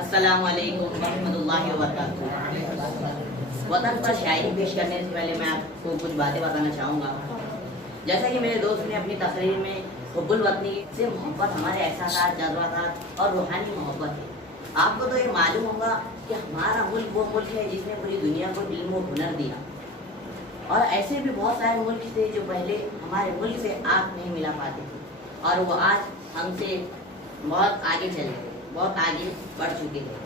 अस्सलामु अलैकुम रहमतुल्लाहि व बरकातुहू। वतन पर शायरी पेश करने से पहले मैं आपको कुछ बातें बताना चाहूँगा। जैसा कि मेरे दोस्त ने अपनी तकरीर में हुब्बुल वतनी से मोहब्बत, हमारे एहसासात, जज्बात और रूहानी मोहब्बत है। आपको तो ये मालूम होगा कि हमारा मुल्क वो मुल्क है जिसने पूरी दुनिया को इल्म व हुनर दिया, और ऐसे भी बहुत सारे मुल्क थे जो पहले हमारे मुल्क से आँख नहीं मिला पाते थे, और वो आज हमसे बहुत आगे चले गए, बहुत आगे बढ़ चुके हैं।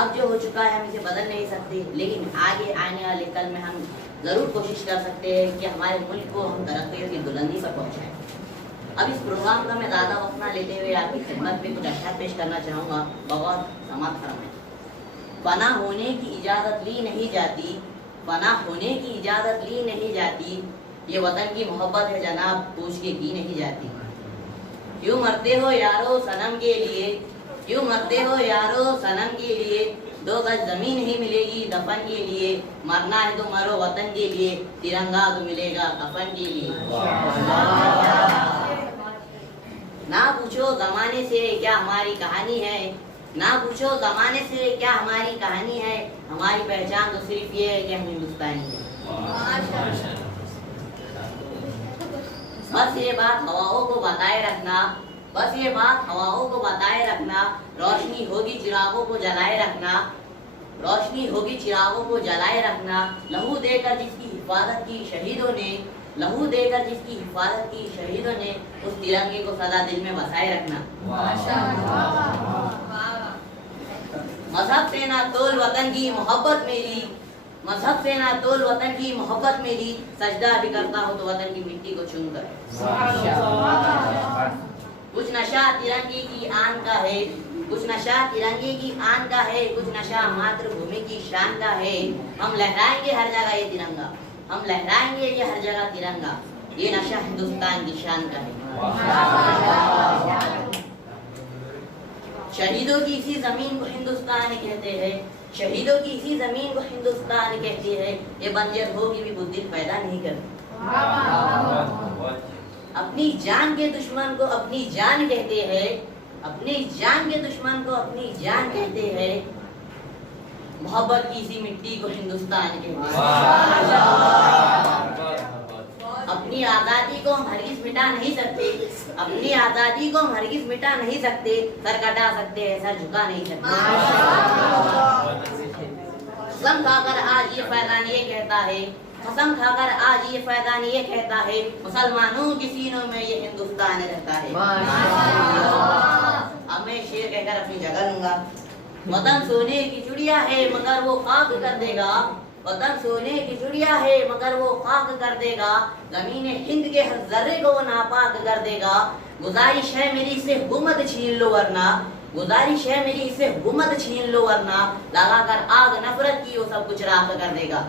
अब जो हो चुका है हम इसे बदल नहीं सकते, लेकिन आगे आने वाले कल में हम ज़रूर कोशिश कर सकते हैं कि हमारे मुल्क को हम तरक्की की बुलंदी पर पहुँचाएँ। अब इस प्रोग्राम का मैं ज़्यादा वक्त ना लेते हुए आपकी खिदमत में कुछ अशआर पेश करना चाहूँगा। बगौर समात फरमाएं। फना होने की इजाज़त ली नहीं जाती, फना होने की इजाज़त ली नहीं जाती, ये वतन की मोहब्बत है जनाब, पूछ के की नहीं जाती। क्यों मरते हो यारो सनम के लिए, क्यों मरते हो यारो सनम के लिए, 2 गज जमीन ही मिलेगी दफन के लिए, मरना है तो मरो वतन के लिए, तिरंगा तो मिलेगा कफन के लिए। ना पूछो जमाने से क्या हमारी कहानी है, ना पूछो जमाने से क्या हमारी कहानी है, हमारी पहचान तो सिर्फ ये है कि हम हिंदुस्तानी हैं। बस ये बात हवाओं को बताए रखना, बस ये बात हवाओं को बताए रखना, रोशनी होगी चिरागों को जलाए रखना, रोशनी होगी चिरागों को जलाए रखना, लहू देकर जिसकी हिफाजत की शहीदों ने, लहू देकर जिसकी हिफाजत की शहीदों ने, उस तिरंगे को सदा दिल में बसाए रखना। मजहब से ना तोल वतन की मोहब्बत मेरी, मजहब से ना तोल वतन की मोहब्बत मेरी, सजदा भी करता हूँ तो वतन की मिट्टी को चूमकर। कुछ नशा तिरंगे की आन का है, कुछ नशा तिरंगे की आन का है, कुछ नशा मातृभूमि की शान का है, हम लहराएंगे हर जगह ये तिरंगा, हम लहराएंगे ये हर जगह तिरंगा, ये नशा हिंदुस्तान की शान का है। शहीदों की इसी जमीन को हिंदुस्तान कहते हैं, शहीदों की इसी जमीन को हिंदुस्तान कहती है, ये बंजर होगी भी बुद्धिल पैदा नहीं करती। अपनी जान के दुश्मन को अपनी जान कहते हैं, अपनी जान के दुश्मन को अपनी जान कहते हैं, मोहब्बत की इसी मिट्टी को हिंदुस्तान कहते हैं। अपनी आज़ादी को हम हरगिज़ मिटा नहीं सकते, अपनी आज़ादी को हम हरगिज़ मिटा नहीं सकते, सर कटा सकते हैं, सर झुका नहीं सकते। कसम खाकर आज ये फैज़ान ये कहता है, कसम खाकर आज ये फैज़ान ये कहता है, मुसलमानों के सीनों में ये हिंदुस्तान रहता है। अब मैं शेर कहकर अपनी जगह लूंगा। वतन सोने की चिड़िया है मगर वो खाक कर देगा, वतन सोने की चिड़िया है मगर वो खाक कर देगा, ज़मीने हिंद के हर जर्रे को वो नापाक कर देगा, गुजारिश है मेरी इसे हुकूमत छीन लो वरना, गुजारिश है मेरी इसे हुकूमत छीन लो वरना, लगा कर आग नफरत की वो सब कुछ राख कर देगा।